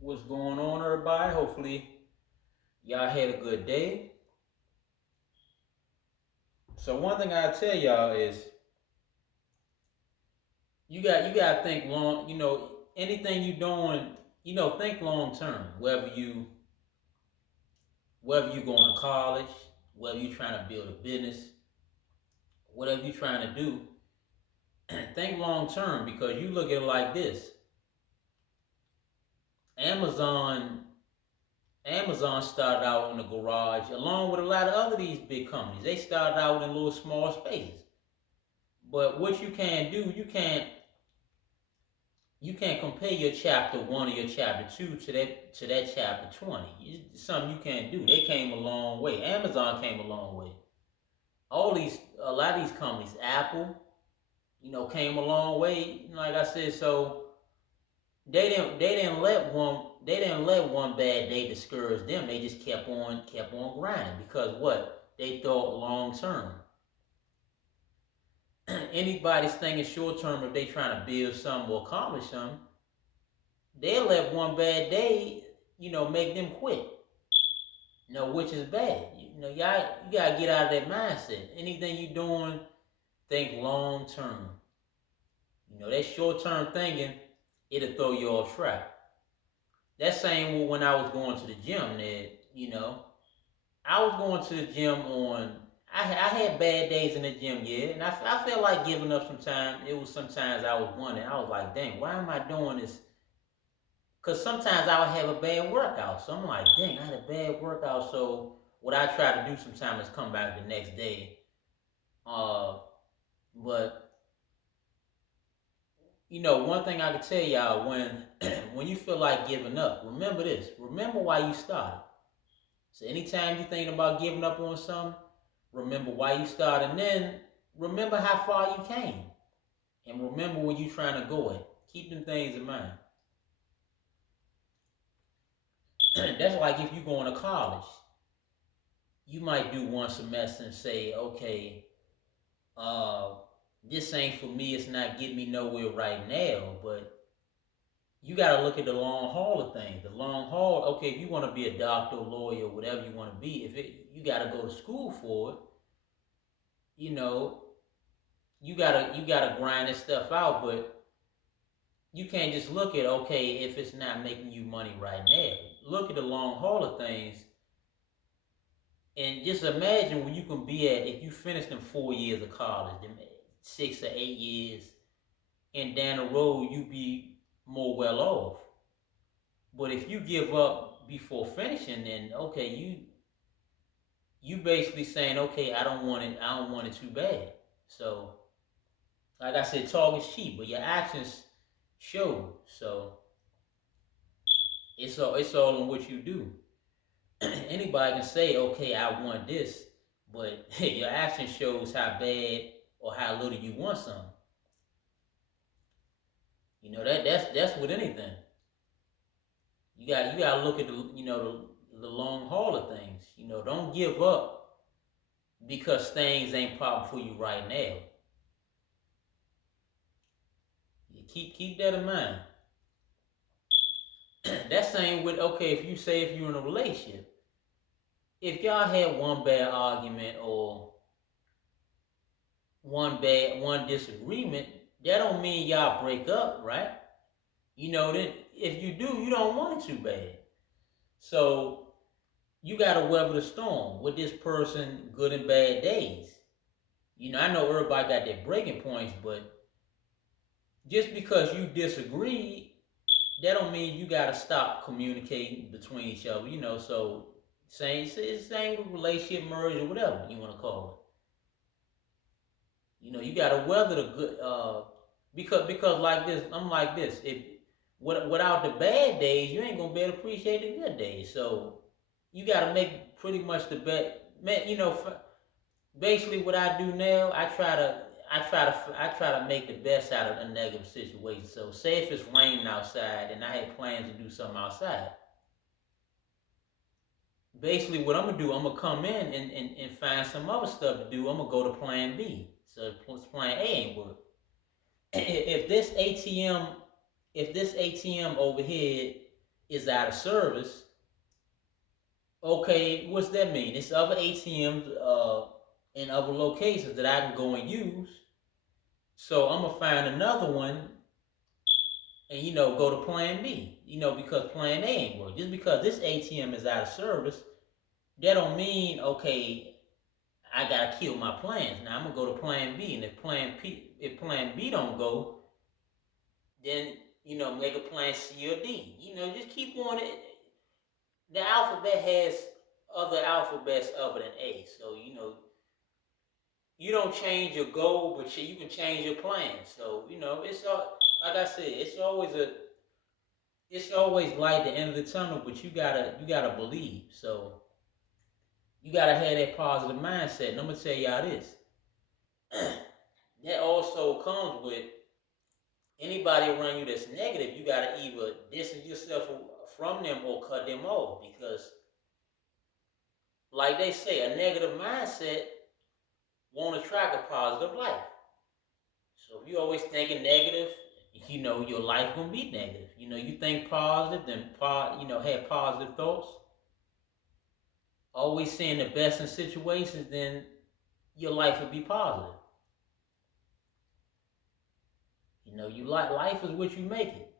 What's going on, everybody? Hopefully, y'all had a good day. So one thing I tell y'all is you got to think long. Anything you doing, think long term. Whether you going to college, whether you trying to build a business, whatever you trying to do, think long term because you look at it like this. Amazon Amazon started out in the garage along with a lot of other these big companies. They started out in little small spaces. But what you can do, you can't compare your chapter one or your chapter two to that chapter 20. It's something you can't do. They came a long way. Amazon came a long way. A lot of these companies, Apple, came a long way. Like I said, so they didn't let one bad day discourage them. They just kept on grinding because what they thought long term. Anybody's thinking short term if they trying to build something or accomplish something, they'll let one bad day, make them quit. Which is bad. Y'all, you gotta get out of that mindset. Anything you doing, think long term. That short term thinking, it'll throw you off track. That same when I was going to the gym, Ned. I was going to the gym on. I had bad days in the gym, yeah, and I felt like giving up sometimes. It was sometimes I was wondering. I was like, dang, why am I doing this? Because sometimes I would have a bad workout. So I'm like, dang, I had a bad workout. So what I try to do sometimes is come back the next day. Uh, but one thing I can tell y'all when when you feel like giving up, remember this. Remember why you started. So anytime you're thinking about giving up on something, remember why you started, and then remember how far you came, and remember where you trying to go at. Keep them things in mind. That's like if you're going to college, you might do one semester and say, okay, uh, this ain't for me. It's not getting me nowhere right now. But you got to look at the long haul of things. The long haul. Okay, if you want to be a doctor, lawyer, whatever you want to be, you got to go to school for it. You know, you gotta grind this stuff out. But you can't just look at okay if it's not making you money right now. Look at the long haul of things and just imagine where you can be at if you finish them 4 years of college, them 6 or 8 years, and down the road you be more well off. But if you give up before finishing, then okay, you basically saying okay, I don't want it too bad. So like I said, talk is cheap, but your actions show. So it's all in what you do. Anybody can say, okay, I want this, but your action shows how bad or how little you want something. That's with anything. You gotta look at the long haul of things. Don't give up because things ain't popping for you right now. You keep that in mind. That same with okay, if you're in a relationship, if y'all had one bad argument or one disagreement, that don't mean y'all break up, right? That if you do, you don't want it too bad. So you gotta weather the storm with this person, good and bad days. I know everybody got their breaking points, but just because you disagree, that don't mean you gotta stop communicating between each other. So same with relationship, marriage, or whatever you want to call it. You gotta weather the good. Because like this, I'm like this. If without the bad days, you ain't gonna be able to appreciate the good days. So you gotta make pretty much the best. Man, basically what I do now, I try to make the best out of a negative situation. So say if it's raining outside and I had plans to do something outside, basically what I'm gonna do, I'm gonna come in and find some other stuff to do. I'm gonna go to plan B. So plan A ain't work. If this ATM, if this ATM over here is out of service. Okay, what's that mean? It's other ATMs in other locations that I can go and use. So I'm gonna find another one and go to plan B. Because plan A ain't work. Just because this ATM is out of service, that don't mean okay, I gotta kill my plans. Now I'm gonna go to plan B, and if plan B don't go, then make a plan C or D. Just keep on it. The alphabet has other alphabets other than A, so you don't change your goal, but you can change your plan. So it's all like I said, it's always light at the end of the tunnel, but you gotta believe. So you gotta have that positive mindset. And I'm gonna tell y'all this. That also comes with anybody around you that's negative. You gotta either distance yourself from them or cut them off, because, like they say, a negative mindset won't attract a positive life. So if you're always thinking negative, your life gonna be negative. You think positive, then have positive thoughts. Always seeing the best in situations, then your life will be positive. Life is what you make it.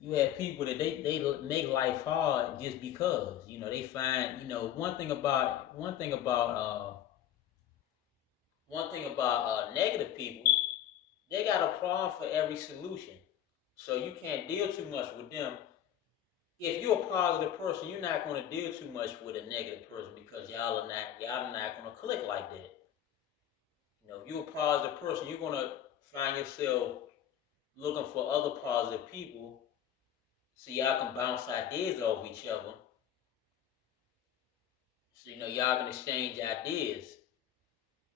You have people that they make life hard just because they find one thing about negative people. They got a problem for every solution, so you can't deal too much with them. If you're a positive person, you're not going to deal too much with a negative person, because y'all not going to click like that. If you're a positive person, you're going to find yourself looking for other positive people, so y'all can bounce ideas off each other. So y'all can exchange ideas,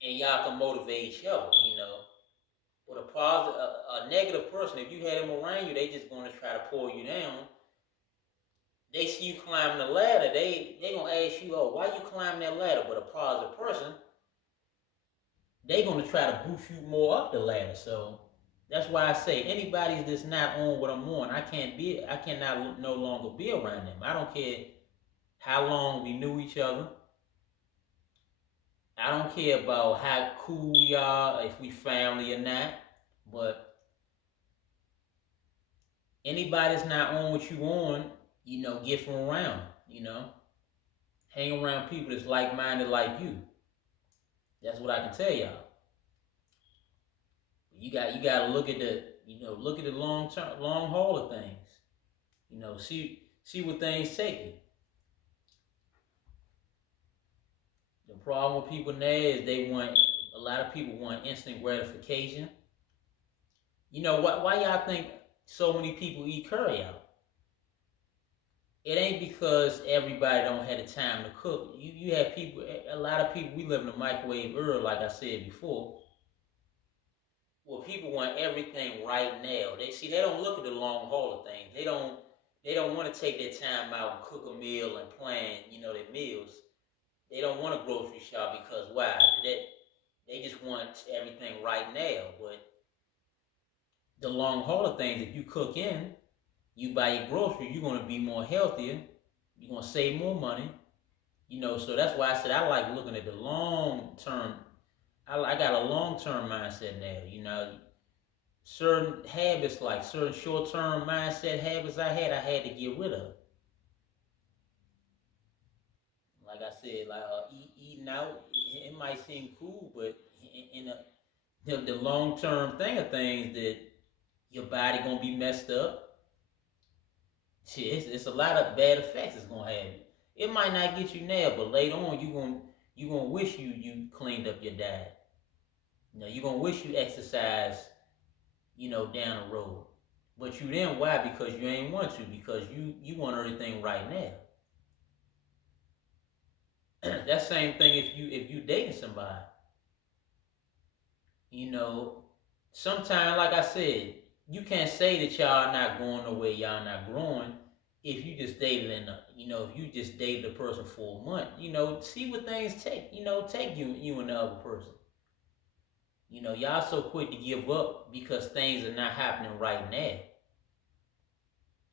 and y'all can motivate each other. But a negative person, if you had them around you, they just going to try to pull you down. They see you climbing the ladder, they gonna ask you, oh, why you climbing that ladder? But a positive person, they gonna try to boost you more up the ladder. So that's why I say anybody that's not on what I'm on, I cannot no longer be around them. I don't care how long we knew each other. I don't care about how cool we are, if we family or not. But anybody that's not on what you on, get from around. Hang around people that's like-minded like you. That's what I can tell y'all. You got to look at the long haul of things. See what things take you. The problem with people now is a lot of people want instant gratification. Why y'all think so many people eat curry out? It ain't because everybody don't have the time to cook. You have people, a lot of people, we live in a microwave era, like I said before. Well, people want everything right now. They don't look at the long haul of things. They don't want to take their time out and cook a meal and plan, their meals. They don't want to grocery shop because why? They just want everything right now. But the long haul of things, if you cook in, you buy your groceries, you're going to be more healthier. You're going to save more money. So that's why I said I like looking at the long term. I got a long term mindset now. Certain habits, like certain short term mindset habits I had to get rid of. Like I said, like eating out, it might seem cool, but in the long term thing of things, that your body gonna be messed up. It's a lot of bad effects it's gonna have. It might not get you now, but later on you gonna wish you cleaned up your diet. You're gonna wish you exercise, down the road. But you didn't. Why? Because you ain't want to. Because you want everything right now. That same thing if you dating somebody. Sometimes, like I said, you can't say that y'all not going nowhere, y'all not growing. If you just dated if you just dated a person for a month, see what things take. Take you and the other person. Y'all so quick to give up because things are not happening right now.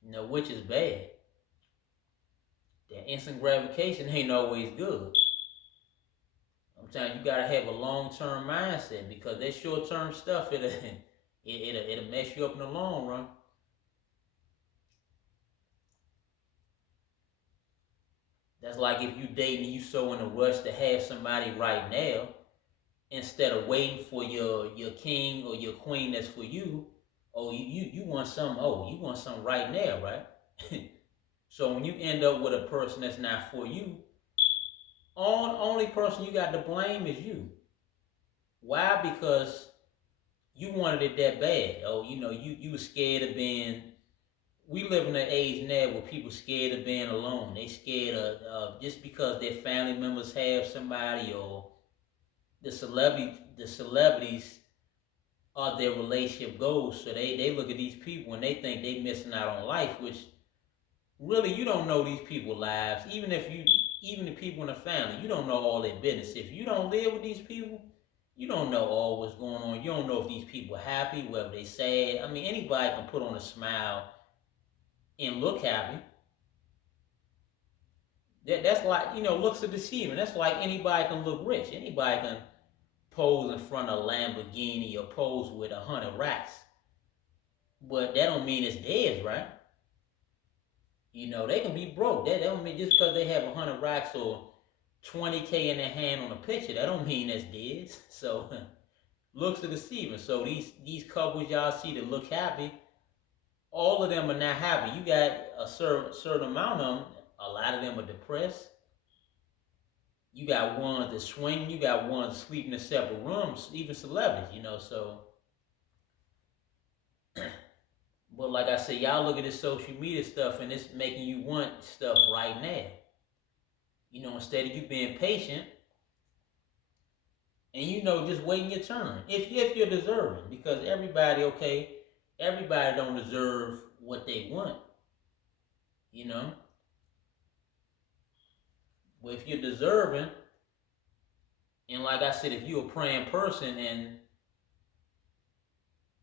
which is bad. That instant gratification ain't always good. Sometimes you gotta have a long-term mindset because that short-term stuff it'll mess you up in the long run. That's like if you dating, you so in a rush to have somebody right now instead of waiting for your king or your queen that's for you. Oh, you want something. Oh, you want something right now, right? So when you end up with a person that's not for you, only person you got to blame is you. Why? Because you wanted it that bad. Oh, you were scared of being. We live in an age now where people scared of being alone. They scared of just because their family members have somebody or the celebrities are their relationship goals. So they look at these people and they think they missing out on life, which really you don't know these people's lives. Even the people in the family, you don't know all their business. If you don't live with these people, you don't know all what's going on. You don't know if these people are happy, whether they sad. I mean, anybody can put on a smile and look happy. That's like, looks are deceiving. That's like anybody can look rich. Anybody can pose in front of a Lamborghini or pose with 100 racks. But that don't mean it's theirs, right? They can be broke. That don't mean just because they have 100 racks or 20K in their hand on a picture, that don't mean that's theirs. So looks are deceiving. So these couples y'all see that look happy, all of them are not happy. You got a certain amount of them. A lot of them are depressed. You got ones that swing. You got ones sleeping in separate rooms. Even celebrities. So, but like I said, y'all look at this social media stuff, and it's making you want stuff right now. Instead of you being patient and just waiting your turn, if you're deserving, because everybody don't deserve what they want. You know, but if you're deserving, and like I said, if you're a praying person and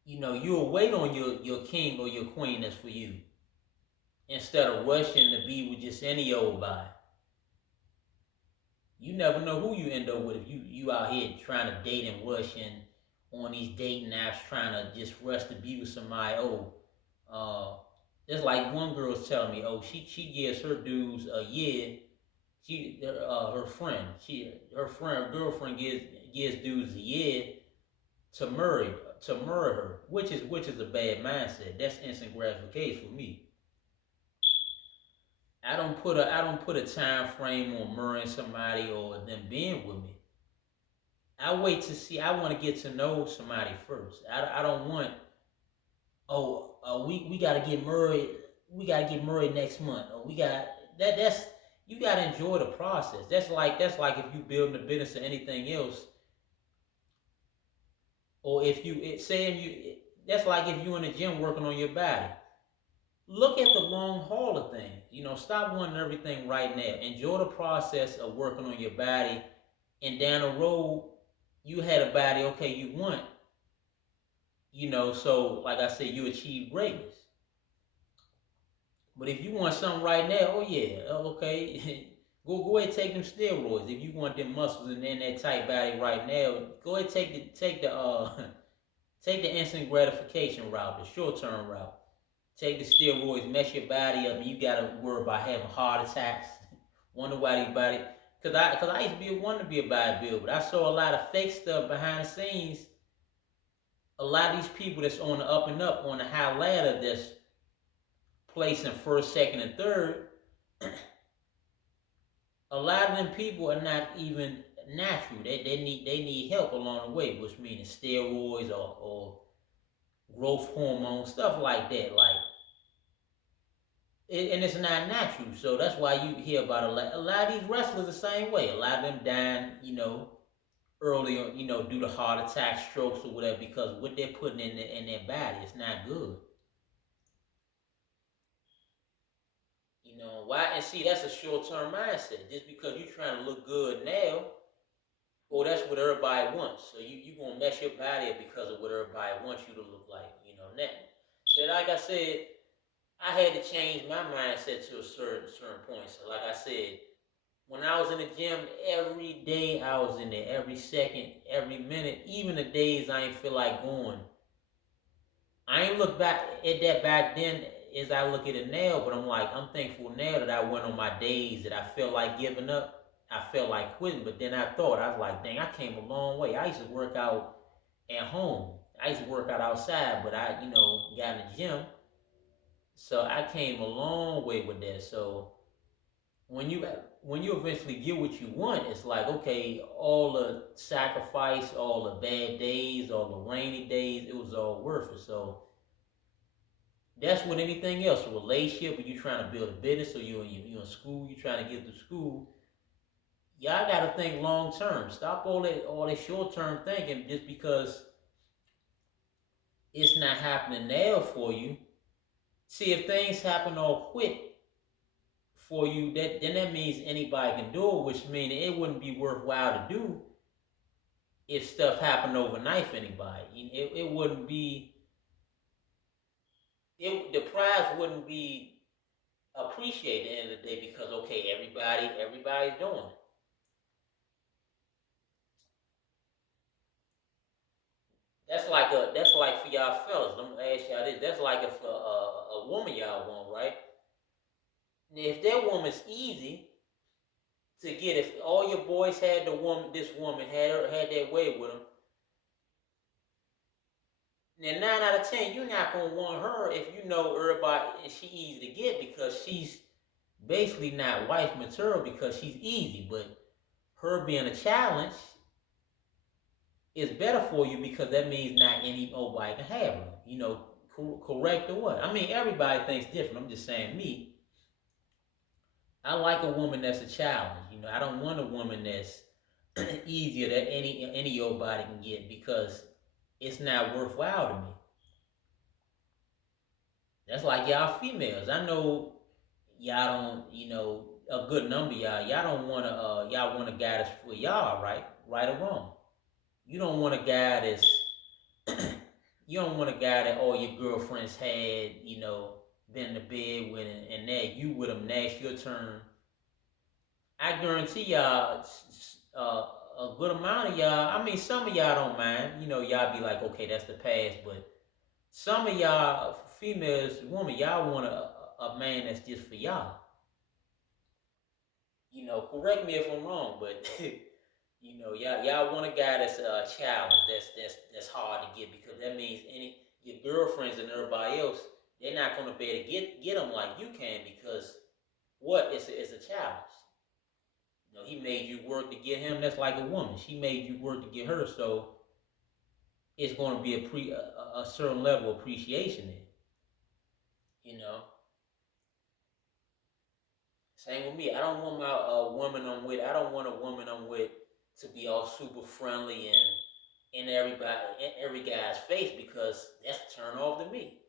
you'll wait on your king or your queen that's for you instead of rushing to be with just any old body. You never know who you end up with if you out here trying to date and rush and on these dating apps trying to just rush to be with somebody. There's like one girl's telling me, she gives her dudes a year. Her girlfriend gives dudes a year to marry her, which is a bad mindset. That's instant gratification for me. I don't put a time frame on marrying somebody or them being with me. I wait to see. I want to get to know somebody first. I don't want. We gotta get married. We gotta get married next month. Or we got that. That's you gotta enjoy the process. That's like if you building a business or anything else. Or if that's like if you in the gym working on your body. Look at the long haul of things. Stop wanting everything right now. Enjoy the process of working on your body, and down the road, you had a body. Okay, you want. So like I said, you achieve greatness. But if you want something right now, okay, go ahead and take them steroids. If you want them muscles and then that tight body right now, go ahead and take the instant gratification route, the short term route. Take the steroids, mess your body up, and you gotta worry about having heart attacks. Wonder why these body. Cause I used to wanting to be a bodybuilder, but I saw a lot of fake stuff behind the scenes. A lot of these people that's on the up and up on the high ladder that's placing first, second, and third. A lot of them people are not even natural. They need help along the way, which means steroids or growth hormones, stuff like that. And it's not natural. So that's why you hear about a lot of these wrestlers the same way. A lot of them dying, early, due to heart attacks, strokes, or whatever, because what they're putting in their body is not good. Why? And see, that's a short-term mindset. Just because you're trying to look good now, that's what everybody wants. So you gonna mess your body up because of what everybody wants you to look like. That. So like I said, I had to change my mindset to a certain point. So, like I said, when I was in the gym, every day I was in there, every second, every minute, even the days I ain't feel like going. I ain't look back at that back then as I look at it now, but I'm like, I'm thankful now that I went on my days that I felt like giving up. I felt like quitting, but then I was like, dang, I came a long way. I used to work out at home. I used to work out outside, but I, got in the gym. So I came a long way with that. So when you when you eventually get what you want, it's like, okay, all the sacrifice, all the bad days, all the rainy days, it was all worth it. So that's with anything else, a relationship, or you trying to build a business, or you in school, you trying to get through school. Y'all gotta think long term. Stop all that short term thinking just because it's not happening now for you. See, if things happen all quick for you, that means anybody can do it, which means it wouldn't be worthwhile to do if stuff happened overnight for anybody. It wouldn't be the prize wouldn't be appreciated at the end of the day because okay, everybody's doing it. That's like for y'all fellas. I'm gonna ask y'all this. That's like if a woman y'all want, right? If that woman's easy to get, if all your boys had this woman had that way with them, now 9 out of 10, you're not gonna want her if you know everybody and she easy to get because she's basically not wife material because she's easy, but her being a challenge is better for you because that means not any nobody can have her. Correct or what? I mean, everybody thinks different. I'm just saying me. I like a woman that's a challenge. I don't want a woman that's easier that any old body can get because it's not worthwhile to me. That's like y'all females. I know y'all don't, a good number of y'all don't want to, y'all want a guy that's for y'all, right? Right or wrong. You don't want a guy that's, you don't want a guy that all your girlfriends had, been to bed with and that you with them, that's your turn. I guarantee y'all, a good amount of y'all, I mean, some of y'all don't mind. Y'all be like, okay, that's the past, but some of y'all females, women, y'all want a man that's just for y'all. Correct me if I'm wrong, but y'all want a guy that's a challenge, that's hard to get because that means any your girlfriends and everybody else, they're not gonna be able to get them like you can because what? It's a challenge. He made you work to get him. That's like a woman. She made you work to get her, so it's going to be a certain level of appreciation there. You know. Same with me. I don't want my woman I'm with. I don't want a woman I'm with to be all super friendly and in every guy's face because that's a turn off to me.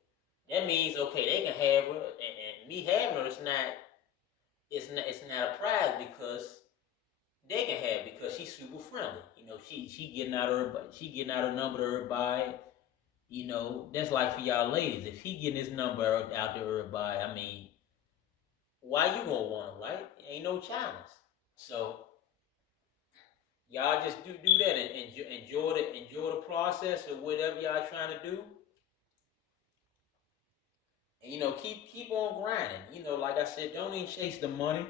That means okay, they can have her, and me having her it's not a prize because they can have it because she's super friendly. She getting out her number to everybody. That's like for y'all ladies. If he getting his number out to everybody, I mean, why you gonna want him, right? Ain't no challenge. So y'all just do that and enjoy the process of whatever y'all trying to do, and keep on grinding. Like I said, don't even chase the money.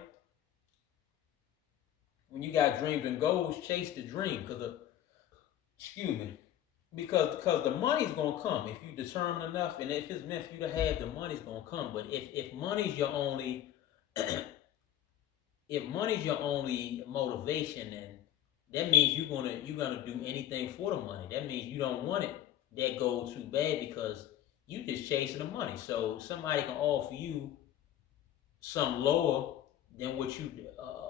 When you got dreams and goals, chase the dream, excuse me, because the money's gonna come if you determine enough, and if it's meant for you to have, the money's gonna come. But if money's your only if money's your only motivation, then that means you're gonna do anything for the money. That means you don't want it that goal too bad because you just chasing the money. So somebody can offer you some lower than what you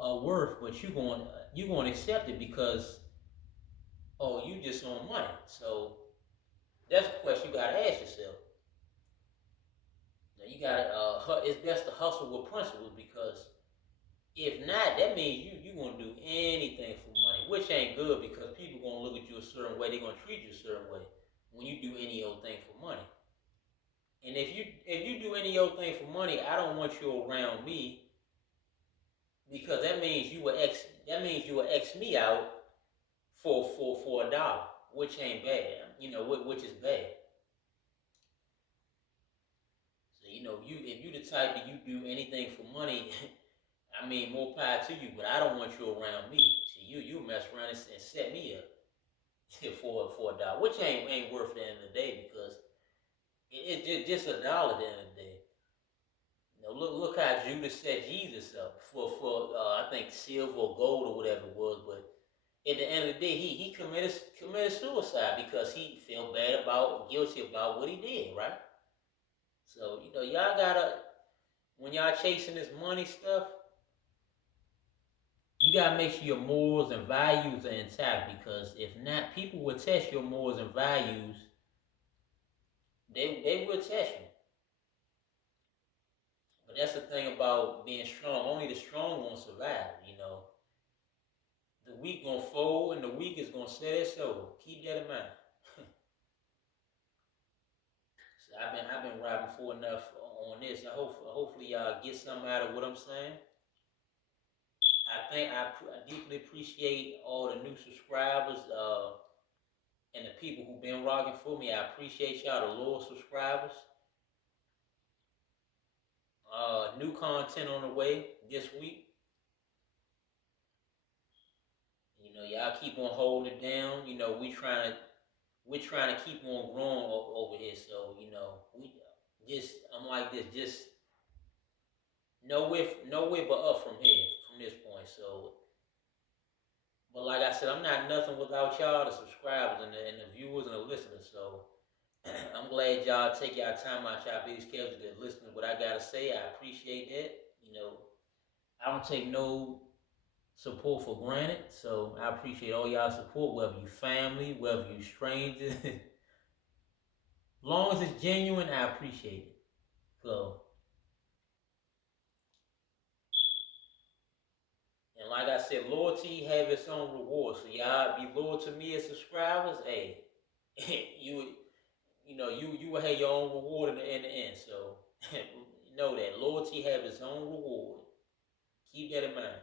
are worth, but you going to accept it because you just want money. So that's a question you gotta ask yourself. Now you gotta it's best to hustle with principles because if not, that means you gonna do anything for money, which ain't good because people gonna look at you a certain way. They gonna treat you a certain way when you do any old thing for money. And if you do any old thing for money, I don't want you around me because that means you will X me out for $1, which ain't bad. Which is bad. So you if you the type that you do anything for money, I mean more power to you. But I don't want you around me. See, you mess around and set me up for $1, which ain't worth the end of the day because it's just $1 at the end of the day. Look how Judas set Jesus up for I think silver or gold or whatever it was. But at the end of the day, he committed suicide because he felt guilty about what he did, right? So y'all gotta, when y'all chasing this money stuff, you gotta make sure your morals and values are intact because if not, people will test your morals and values. They will test you. But that's the thing about being strong. Only the strong won't survive. The weak gonna fold and the weak is gonna set its soul. Keep that in mind. So I've been rapping for enough on this. Hopefully y'all get something out of what I'm saying. I deeply appreciate all the new subscribers and the people who've been rocking for me. I appreciate y'all, the loyal subscribers. New content on the way this week. Y'all keep on holding it down. We're trying to keep on growing over here. So I'm like this, just nowhere but up from here, from this point. So, but like I said, I'm not nothing without y'all, the subscribers and the viewers and the listeners. So I'm glad y'all take y'all time out y'all busy schedule to listen to what I gotta say. I appreciate that. I don't take no support for granted. So I appreciate all y'all support, whether you family, whether you strangers. As long as it's genuine, I appreciate it. So, and like I said, loyalty have its own reward. So y'all be loyal to me as subscribers. Hey, you will have your own reward in the end. So know that loyalty have its own reward. Keep that in mind.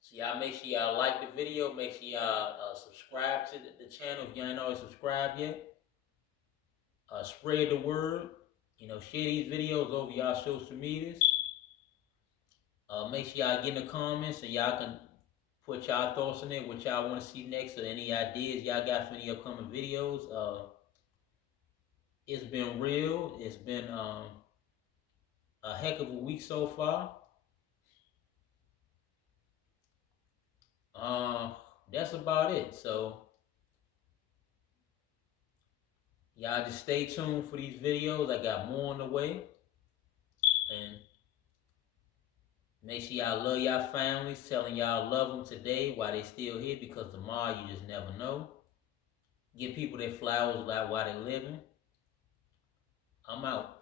So y'all make sure y'all like the video. Make sure y'all subscribe to the channel if y'all ain't already subscribed yet. Spread the word. Share these videos over y'all social medias. Make sure y'all get in the comments and y'all can put y'all thoughts in it, what y'all want to see next, or any ideas y'all got for any upcoming videos. It's been real. It's been a heck of a week so far. That's about it. So y'all just stay tuned for these videos. I got more on the way. And make sure y'all love y'all families, telling y'all love them today while they still here, because tomorrow you just never know. Give people their flowers while they're living. I'm out.